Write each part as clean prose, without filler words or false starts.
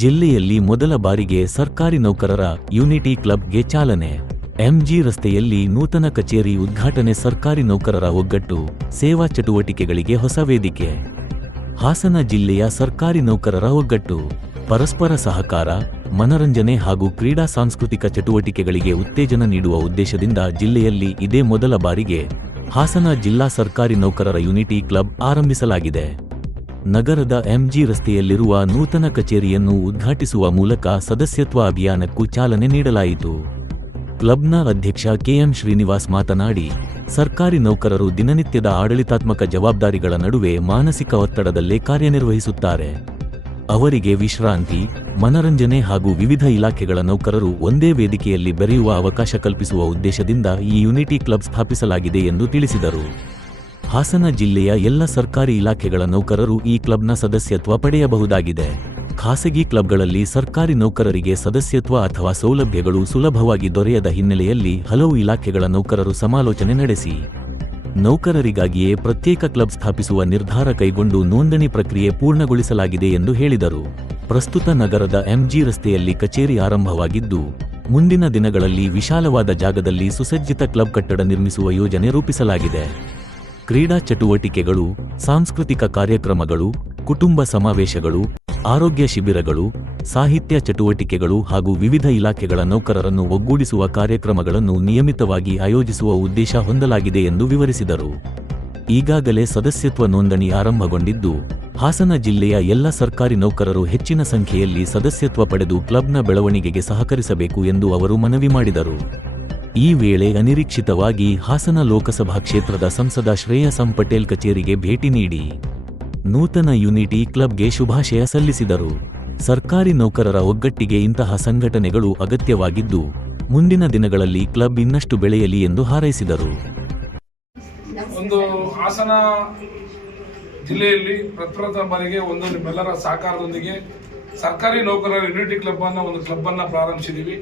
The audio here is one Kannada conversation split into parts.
ಜಿಲ್ಲೆಯಲ್ಲಿ ಮೊದಲ ಬಾರಿಗೆ ಸರ್ಕಾರಿ ನೌಕರರ ಯೂನಿಟಿ ಕ್ಲಬ್ಗೆ ಚಾಲನೆ. ಎಂಜಿ ರಸ್ತೆಯಲ್ಲಿ ನೂತನ ಕಚೇರಿ ಉದ್ಘಾಟನೆ. ಸರ್ಕಾರಿ ನೌಕರರ ಒಗ್ಗಟ್ಟು, ಸೇವಾ ಚಟುವಟಿಕೆಗಳಿಗೆ ಹೊಸ ವೇದಿಕೆ. ಹಾಸನ ಜಿಲ್ಲೆಯ ಸರ್ಕಾರಿ ನೌಕರರ ಒಗ್ಗಟ್ಟು, ಪರಸ್ಪರ ಸಹಕಾರ, ಮನರಂಜನೆ ಹಾಗೂ ಕ್ರೀಡಾ ಸಾಂಸ್ಕೃತಿಕ ಚಟುವಟಿಕೆಗಳಿಗೆ ಉತ್ತೇಜನ ನೀಡುವ ಉದ್ದೇಶದಿಂದ ಜಿಲ್ಲೆಯಲ್ಲಿ ಇದೇ ಮೊದಲ ಬಾರಿಗೆ ಹಾಸನ ಜಿಲ್ಲಾ ಸರ್ಕಾರಿ ನೌಕರರ ಯೂನಿಟಿ ಕ್ಲಬ್ ಆರಂಭಿಸಲಾಗಿದೆ. ನಗರದ ಎಂಜಿ ರಸ್ತೆಯಲ್ಲಿರುವ ನೂತನ ಕಚೇರಿಯನ್ನು ಉದ್ಘಾಟಿಸುವ ಮೂಲಕ ಸದಸ್ಯತ್ವ ಅಭಿಯಾನಕ್ಕೂ ಚಾಲನೆ ನೀಡಲಾಯಿತು. ಕ್ಲಬ್ನ ಅಧ್ಯಕ್ಷ ಕೆಎಂ ಶ್ರೀನಿವಾಸ್ ಮಾತನಾಡಿ, ಸರ್ಕಾರಿ ನೌಕರರು ದಿನನಿತ್ಯದ ಆಡಳಿತಾತ್ಮಕ ಜವಾಬ್ದಾರಿಗಳ ನಡುವೆ ಮಾನಸಿಕ ಒತ್ತಡದಲ್ಲೇ ಕಾರ್ಯನಿರ್ವಹಿಸುತ್ತಾರೆ. ಅವರಿಗೆ ವಿಶ್ರಾಂತಿ, ಮನರಂಜನೆ ಹಾಗೂ ವಿವಿಧ ಇಲಾಖೆಗಳ ನೌಕರರು ಒಂದೇ ವೇದಿಕೆಯಲ್ಲಿ ಬೆರೆಯುವ ಅವಕಾಶ ಕಲ್ಪಿಸುವ ಉದ್ದೇಶದಿಂದ ಈ ಯೂನಿಟಿ ಕ್ಲಬ್ ಸ್ಥಾಪಿಸಲಾಗಿದೆ ಎಂದು ತಿಳಿಸಿದರು. ಹಾಸನ ಜಿಲ್ಲೆಯ ಎಲ್ಲ ಸರ್ಕಾರಿ ಇಲಾಖೆಗಳ ನೌಕರರು ಈ ಕ್ಲಬ್ನ ಸದಸ್ಯತ್ವ ಪಡೆಯಬಹುದಾಗಿದೆ. ಖಾಸಗಿ ಕ್ಲಬ್ಗಳಲ್ಲಿ ಸರ್ಕಾರಿ ನೌಕರರಿಗೆ ಸದಸ್ಯತ್ವ ಅಥವಾ ಸೌಲಭ್ಯಗಳು ಸುಲಭವಾಗಿ ದೊರೆಯದ ಹಿನ್ನೆಲೆಯಲ್ಲಿ ಹಲವು ಇಲಾಖೆಗಳ ನೌಕರರು ಸಮಾಲೋಚನೆ ನಡೆಸಿ ನೌಕರರಿಗಾಗಿಯೇ ಪ್ರತ್ಯೇಕ ಕ್ಲಬ್ ಸ್ಥಾಪಿಸುವ ನಿರ್ಧಾರ ಕೈಗೊಂಡು ನೋಂದಣಿ ಪ್ರಕ್ರಿಯೆ ಪೂರ್ಣಗೊಳಿಸಲಾಗಿದೆ ಎಂದು ಹೇಳಿದರು. ಪ್ರಸ್ತುತ ನಗರದ ಎಂಜಿ ರಸ್ತೆಯಲ್ಲಿ ಕಚೇರಿ ಆರಂಭವಾಗಿದ್ದು, ಮುಂದಿನ ದಿನಗಳಲ್ಲಿ ವಿಶಾಲವಾದ ಜಾಗದಲ್ಲಿ ಸುಸಜ್ಜಿತ ಕ್ಲಬ್ ಕಟ್ಟಡ ನಿರ್ಮಿಸುವ ಯೋಜನೆ ರೂಪಿಸಲಾಗಿದೆ. ಕ್ರೀಡಾ ಚಟುವಟಿಕೆಗಳು, ಸಾಂಸ್ಕೃತಿಕ ಕಾರ್ಯಕ್ರಮಗಳು, ಕುಟುಂಬ ಸಮಾವೇಶಗಳು, ಆರೋಗ್ಯ ಶಿಬಿರಗಳು, ಸಾಹಿತ್ಯ ಚಟುವಟಿಕೆಗಳು ಹಾಗೂ ವಿವಿಧ ಇಲಾಖೆಗಳ ನೌಕರರನ್ನು ಒಗ್ಗೂಡಿಸುವ ಕಾರ್ಯಕ್ರಮಗಳನ್ನು ನಿಯಮಿತವಾಗಿ ಆಯೋಜಿಸುವ ಉದ್ದೇಶ ಹೊಂದಲಾಗಿದೆ ಎಂದು ವಿವರಿಸಿದರು. ಈಗಾಗಲೇ ಸದಸ್ಯತ್ವ ನೋಂದಣಿ ಆರಂಭಗೊಂಡಿದ್ದು, ಹಾಸನ ಜಿಲ್ಲೆಯ ಎಲ್ಲ ಸರ್ಕಾರಿ ನೌಕರರು ಹೆಚ್ಚಿನ ಸಂಖ್ಯೆಯಲ್ಲಿ ಸದಸ್ಯತ್ವ ಪಡೆದು ಕ್ಲಬ್ನ ಬೆಳವಣಿಗೆಗೆ ಸಹಕರಿಸಬೇಕು ಎಂದು ಅವರು ಮನವಿ ಮಾಡಿದರು. ಈ ವೇಳೆ ಅನಿರೀಕ್ಷಿತವಾಗಿ ಹಾಸನ ಲೋಕಸಭಾ ಕ್ಷೇತ್ರದ ಸಂಸದ ಶ್ರೇಯಸ್ ಪಟೇಲ್ ಕಚೇರಿಗೆ ಭೇಟಿ ನೀಡಿ ನೂತನ ಯೂನಿಟಿ ಕ್ಲಬ್ಗೆ ಶುಭಾಶಯ ಸಲ್ಲಿಸಿದರು. ಸರ್ಕಾರಿ ನೌಕರರ ಒಗ್ಗಟ್ಟಿಗೆ ಇಂತಹ ಸಂಘಟನೆಗಳು ಅಗತ್ಯವಾಗಿದ್ದು, ಮುಂದಿನ ದಿನಗಳಲ್ಲಿ ಕ್ಲಬ್ ಇನ್ನಷ್ಟು ಬೆಳೆಯಲಿ ಎಂದು ಹಾರೈಸಿದರು. ಒಂದು ಹಾಸನ ಜಿಲ್ಲೆಯಲ್ಲಿ ಪ್ರಪ್ರಥಮ ಬಾರಿಗೆ ನಿಮ್ಮೆಲ್ಲರ ಸಹಕಾರದೊಂದಿಗೆ ಸರ್ಕಾರಿ ನೌಕರರ ಯೂನಿಟಿ ಕ್ಲಬ್ ಅನ್ನ ಒಂದು ಕ್ಲಬ್ ಅನ್ನ ಪ್ರಾರಂಭಿಸಿದ್ದೀವಿ.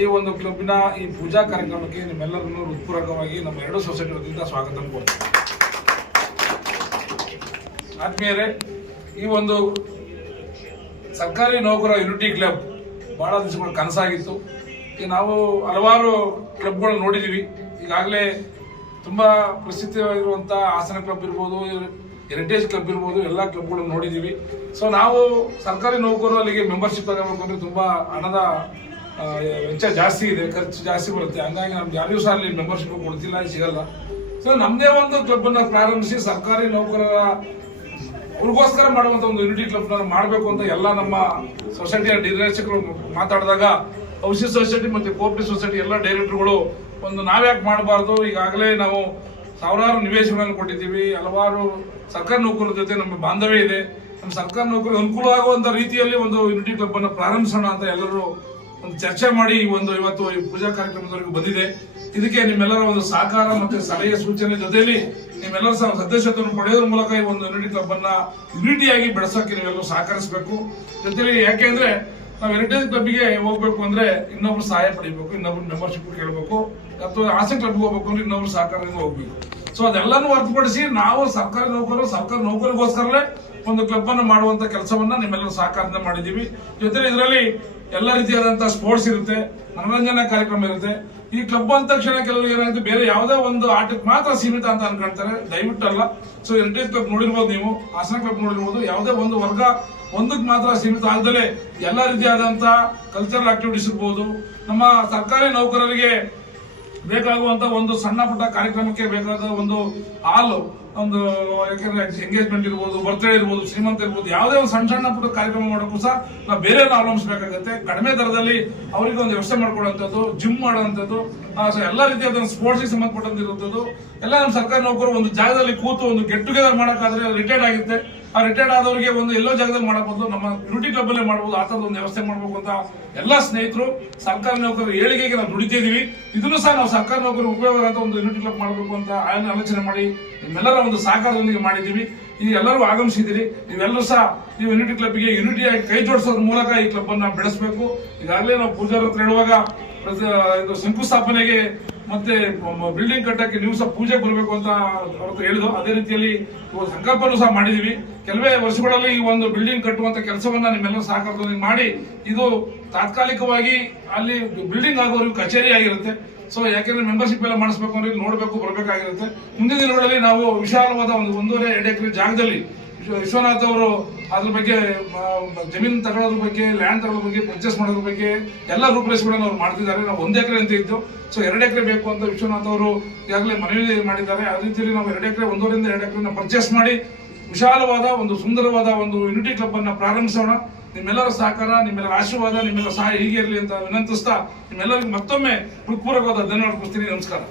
ಈ ಒಂದು ಕ್ಲಬ್ನ ಈ ಪೂಜಾ ಕಾರ್ಯಕ್ರಮಕ್ಕೆ ನಿಮ್ಮೆಲ್ಲರನ್ನು ಹೃತ್ಪೂರ್ವಕವಾಗಿ ನಮ್ಮ ಎರಡು ಸೊಸೈಟಿ ವತಿಯಿಂದ ಸ್ವಾಗತ ಕೋರ್ತೀವಿ. ಆದ್ಮೇಲೆ ಈ ಒಂದು ಸರ್ಕಾರಿ ನೌಕರರ ಯೂನಿಟಿ ಕ್ಲಬ್ ಬಹಳ ದಿವಸಗಳ ಕನಸಾಗಿತ್ತು. ಈಗ ನಾವು ಹಲವಾರು ಕ್ಲಬ್ಗಳು ನೋಡಿದೀವಿ. ಈಗಾಗಲೇ ತುಂಬಾ ಪ್ರಸಿದ್ಧವಾಗಿರುವಂತಹ ಹಾಸನ ಕ್ಲಬ್ ಇರ್ಬೋದು, ಹೆರಿಟೇಜ್ ಕ್ಲಬ್ ಇರ್ಬೋದು, ಎಲ್ಲ ಕ್ಲಬ್ಗಳನ್ನು ನೋಡಿದೀವಿ. ಸೊ ನಾವು ಸರ್ಕಾರಿ ನೌಕರರು ಅಲ್ಲಿಗೆ ಮೆಂಬರ್ಶಿಪ್ ತಗೋಬೇಕು ಅಂದ್ರೆ ತುಂಬಾ ಹಣದ ವೆಚ್ಚ ಜಾಸ್ತಿ ಇದೆ, ಖರ್ಚು ಜಾಸ್ತಿ ಬರುತ್ತೆ. ಹಂಗಾಗಿ ನಮ್ಗೆ ಯಾರಿಗೂ ಸಹ ಅಲ್ಲಿ ಮೆಂಬರ್ಶಿಪ್ ಕೊಡ್ತಿಲ್ಲ, ಸಿಗಲ್ಲ. ಸೊ ನಮ್ದೇ ಒಂದು ಕ್ಲಬ್ ಅನ್ನ ಪ್ರಾರಂಭಿಸಿ ಸರ್ಕಾರಿ ನೌಕರರ ಅವ್ರಿಗೋಸ್ಕರ ಮಾಡುವಂತ ಒಂದು ಯೂನಿಟಿ ಕ್ಲಬ್ ಮಾಡಬೇಕು ಅಂತ ಎಲ್ಲ ನಮ್ಮ ಸೊಸೈಟಿಯ ನಿರ್ದೇಶಕರು ಮಾತಾಡಿದಾಗ ಔಷಧಿ ಸೊಸೈಟಿ ಮತ್ತೆ ಕೋಆಪರೇಟಿವ್ ಸೊಸೈಟಿ ಎಲ್ಲ ಡೈರೆಕ್ಟರ್ಗಳು ನಾವ್ಯಾಕೆ ಮಾಡಬಾರ್ದು, ಈಗಾಗಲೇ ನಾವು ಸಾವಿರಾರು ನಿವೇಶನಗಳನ್ನು ಕೊಟ್ಟಿದ್ದೀವಿ, ಹಲವಾರು ಸರ್ಕಾರಿ ನೌಕರರ ಜೊತೆ ನಮ್ಮ ಬಾಂಧವ್ಯ ಇದೆ, ನಮ್ಮ ಸರ್ಕಾರಿ ನೌಕರರಿಗೆ ಅನುಕೂಲ ಆಗುವಂತ ರೀತಿಯಲ್ಲಿ ಒಂದು ಯೂನಿಟಿ ಕ್ಲಬ್ ಅನ್ನು ಪ್ರಾರಂಭಿಸೋಣ ಅಂತ ಎಲ್ಲರೂ ಒಂದು ಚರ್ಚೆ ಮಾಡಿ ಇವತ್ತು ಈ ಪೂಜಾ ಕಾರ್ಯಕ್ರಮದವರೆಗೂ ಬಂದಿದೆ. ಇದಕ್ಕೆ ನಿಮ್ಮೆಲ್ಲರ ಒಂದು ಸಹಕಾರ ಮತ್ತೆ ಸಲಹೆ ಸೂಚನೆ ಜೊತೆಯಲ್ಲಿ ನಿಮ್ಮೆಲ್ಲರ ಸದಸ್ಯತ್ವವನ್ನು ಪಡೆಯೋದ್ರ ಮೂಲಕ ಈ ಒಂದು ಯೂನಿಟಿ ಕ್ಲಬ್ ಅನ್ನ ಯೂನಿಟಿಯಾಗಿ ಬೆಳೆಸೋಕೆ ನೀವೆಲ್ಲರೂ ಸಹಕರಿಸಬೇಕು. ಜೊತೆಲಿ ಯಾಕೆಂದ್ರೆ ನಾವು ಹೆರಿಟೇಜ್ ಕ್ಲಬ್ಗೆ ಹೋಗ್ಬೇಕು ಅಂದ್ರೆ ಇನ್ನೊಬ್ರು ಸಹಾಯ ಪಡಿಬೇಕು, ಇನ್ನೊಬ್ರು ಮೆಂಬರ್ಶಿಪ್ ಕೇಳಬೇಕು, ಅಥವಾ ಹಾಸನ ಕ್ಲಬ್ಗೆ ಹೋಗ್ಬೇಕು ಅಂದ್ರೆ ಇನ್ನೊಬ್ರು ಸಹಕಾರದಿಂದ ಹೋಗ್ಬೇಕು. ಸೊ ಅದೆಲ್ಲಾನು ಹೊರತುಪಡಿಸಿ ನಾವು ಸರ್ಕಾರಿ ನೌಕರಿಗೋಸ್ಕರಲೇ ಒಂದು ಕ್ಲಬ್ ಅನ್ನು ಮಾಡುವಂತ ಕೆಲಸವನ್ನ ನಿಮ್ಮೆಲ್ಲರೂ ಸಹಕಾರದಿಂದ ಮಾಡಿದೀವಿ. ಜೊತೆಲಿ ಇದರಲ್ಲಿ ಎಲ್ಲ ರೀತಿಯಾದಂತಹ ಸ್ಪೋರ್ಟ್ಸ್ ಇರುತ್ತೆ, ಮನೋರಂಜನಾ ಕಾರ್ಯಕ್ರಮ ಇರುತ್ತೆ. ಈ ಕ್ಲಬ್ ಅಂದ ತಕ್ಷಣ ಕೆಲವರಿಗೆ ಏನಾಗುತ್ತೆ, ಬೇರೆ ಯಾವುದೇ ಒಂದು ಆಟಕ್ಕೆ ಮಾತ್ರ ಸೀಮಿತ ಅಂತ ಅನ್ಕೊಳ್ತಾರೆ, ದಯವಿಟ್ಟು ಅಲ್ಲ. ಸೊ ಹೆರಿಟೇಜ್ ಕ್ಲಬ್ ನೋಡಿರ್ಬೋದು, ನೀವು ಹಾಸನ ಕ್ಲಬ್ ನೋಡಿರ್ಬೋದು, ಯಾವುದೇ ಒಂದು ವರ್ಗ ಒಂದಕ್ಕೆ ಮಾತ್ರ ಸೀಮಿತ ಆಗದಲೇ ಎಲ್ಲ ರೀತಿಯಾದಂತಹ ಕಲ್ಚರಲ್ ಆಕ್ಟಿವಿಟೀಸ್ ಇರ್ಬೋದು, ನಮ್ಮ ಸರ್ಕಾರಿ ನೌಕರರಿಗೆ ಬೇಕಾಗುವಂತ ಒಂದು ಸಣ್ಣ ಪುಟ್ಟ ಕಾರ್ಯಕ್ರಮಕ್ಕೆ ಬೇಕಾದ ಒಂದು ಹಾಲ್, ಒಂದು ಯಾಕೆಂದ್ರೆ ಎಂಗೇಜ್ಮೆಂಟ್ ಇರ್ಬೋದು, ಬರ್ತ್ಡೇ ಇರ್ಬೋದು, ಶ್ರೀಮಂತ ಇರ್ಬೋದು, ಯಾವುದೇ ಒಂದು ಸಣ್ಣ ಪುಟ್ಟ ಕಾರ್ಯಕ್ರಮ ಮಾಡೋಕ್ಕೂ ಸಹ ನಾವು ಬೇರೆ ಅವಲಂಬಿಸಬೇಕಾಗುತ್ತೆ. ಕಡಿಮೆ ದರದಲ್ಲಿ ಅವರಿಗೆ ಒಂದು ವ್ಯವಸ್ಥೆ ಮಾಡ್ಕೊಡುವಂಥದ್ದು, ಜಿಮ್ ಮಾಡುವಂಥದ್ದು, ಎಲ್ಲ ರೀತಿಯಾದ ಸ್ಪೋರ್ಟ್ಸ್ಗೆ ಸಂಬಂಧಪಟ್ಟಂತಿರುವಂಥದ್ದು ಎಲ್ಲ ನಮ್ಮ ಸರ್ಕಾರಿ ನೌಕರು ಒಂದು ಜಾಗದಲ್ಲಿ ಕೂತು ಒಂದು ಗೆಟ್ ಟುಗೆದರ್ ಮಾಡೋಕ್ಕಾದ್ರೆ ರಿಟೈರ್ಡ್ ಆಗುತ್ತೆ. ಆ ರಿಟೈರ್ಡ್ ಆದವರಿಗೆ ಒಂದು ಎಲ್ಲೋ ಜಾಗದಲ್ಲಿ ಮಾಡಬಹುದು, ನಮ್ಮ ಯೂನಿಟಿ ಕ್ಲಬ್ ಅಲ್ಲೇ ಮಾಡಬಹುದು, ಆ ತರದ ಒಂದು ವ್ಯವಸ್ಥೆ ಮಾಡಬೇಕು ಅಂತ ಎಲ್ಲ ಸ್ನೇಹಿತರು ಸರ್ಕಾರಿ ನೌಕರರ ಏಳಿಗೆಗೆ ನಾವು ದುಡಿತಿದೀವಿ. ಇದನ್ನು ಸಹ ನಾವು ಸರ್ಕಾರಿ ನೌಕರರು ಉಪಯೋಗ ಅಂತ ಒಂದು ಯೂನಿಟಿ ಕ್ಲಬ್ ಮಾಡಬೇಕು ಅಂತ ಆಲೋಚನೆ ಮಾಡಿ ನಿಮ್ಮೆಲ್ಲರ ಒಂದು ಸಹಕಾರದೊಂದಿಗೆ ಮಾಡಿದ್ದೀವಿ. ಈಗ ಎಲ್ಲರೂ ಆಗಮಿಸಿದಿರಿ, ನೀವೆಲ್ಲರೂ ಸಹ ಈ ಯೂನಿಟಿ ಕ್ಲಬ್ಗೆ ಯೂನಿಟಿಯಾಗಿ ಕೈ ಜೋಡಿಸೋದ್ರ ಮೂಲಕ ಈ ಕ್ಲಬ್ ಅನ್ನ ಬೆಳೆಸಬೇಕು. ಈಗಾಗಲೇ ನಾವು ಪೂಜಾರ ಹತ್ರ ಹೇಳುವಾಗ ಇದು ಶಂಕುಸ್ಥಾಪನೆಗೆ ಮತ್ತೆ ಬಿಲ್ಡಿಂಗ್ ಕಟ್ಟಕ್ಕೆ ನೀವು ಸಹ ಪೂಜೆ ಬರಬೇಕು ಅಂತ ಅವ್ರ ಹೇಳಿದ್ರು. ಅದೇ ರೀತಿಯಲ್ಲಿ ಇವತ್ತು ಸಂಕಲ್ಪನೂ ಸಹ ಮಾಡಿದೀವಿ. ಕೆಲವೇ ವರ್ಷಗಳಲ್ಲಿ ಈ ಒಂದು ಬಿಲ್ಡಿಂಗ್ ಕಟ್ಟುವಂತ ಕೆಲಸವನ್ನ ನಿಮ್ಮೆಲ್ಲರೂ ಸಹಕಾರದಲ್ಲಿ ಮಾಡಿ ಇದು ತಾತ್ಕಾಲಿಕವಾಗಿ ಅಲ್ಲಿ ಬಿಲ್ಡಿಂಗ್ ಆಗೋವರೆಗೂ ಕಚೇರಿ ಆಗಿರುತ್ತೆ. ಸೊ ಯಾಕೆಂದ್ರೆ ಮೆಂಬರ್ಶಿಪ್ ಎಲ್ಲ ಮಾಡಿಸ್ಬೇಕು ಅಂದ್ರೆ ನೋಡಬೇಕು ಬರಬೇಕಾಗಿರುತ್ತೆ. ಮುಂದಿನ ದಿನಗಳಲ್ಲಿ ನಾವು ವಿಶಾಲವಾದ ಒಂದು 1.5-2 ಎಕರೆ ಜಾಗದಲ್ಲಿ ವಿಶ್ವನಾಥ್ ಅವರು ಅದ್ರ ಬಗ್ಗೆ ಜಮೀನು ತಗೊಳ್ಳೋದ್ರ ಬಗ್ಗೆ, ಲ್ಯಾಂಡ್ ತಗೊಳ್ಳೋದ್ರ ಬಗ್ಗೆ, ಪರ್ಚೇಸ್ ಮಾಡೋದ್ರ ಬಗ್ಗೆ ಎಲ್ಲ ರೂಪರೇಷೆಗಳನ್ನು ಅವ್ರು ಮಾಡ್ತಿದ್ದಾರೆ. ನಾವು 1 ಎಕರೆ ಅಂತ ಇದ್ದು, ಸೊ 2 ಎಕರೆ ಬೇಕು ಅಂತ ವಿಶ್ವನಾಥ್ ಅವರು ಈಗಾಗಲೇ ಮನವಿ ಮಾಡಿದ್ದಾರೆ. ಅದೇ ರೀತಿಯಲ್ಲಿ ನಾವು 2 ಎಕರೆ 1.5-2 ಎಕರೆ ಪರ್ಚೇಸ್ ಮಾಡಿ ವಿಶಾಲವಾದ ಒಂದು ಸುಂದರವಾದ ಒಂದು ಯುನಿಟಿ ಕ್ಲಬ್ ಅನ್ನ ಪ್ರಾರಂಭಿಸೋಣ. ನಿಮ್ಮೆಲ್ಲರ ಸಹಕಾರ, ನಿಮ್ಮೆಲ್ಲರ ಆಶೀರ್ವಾದ, ನಿಮ್ಮೆಲ್ಲರ ಸಹಾಯ ಹೀಗೆ ಇರಲಿ ಅಂತ ವಿನಂತಿಸ್ತಾ ನಿಮ್ಮೆಲ್ಲರಿಗೂ ಮತ್ತೊಮ್ಮೆ ಹೃತ್ಪೂರ್ವಕವಾದ ಧನ್ಯವಾದ ಕೊಡ್ತೀನಿ. ನಮಸ್ಕಾರ.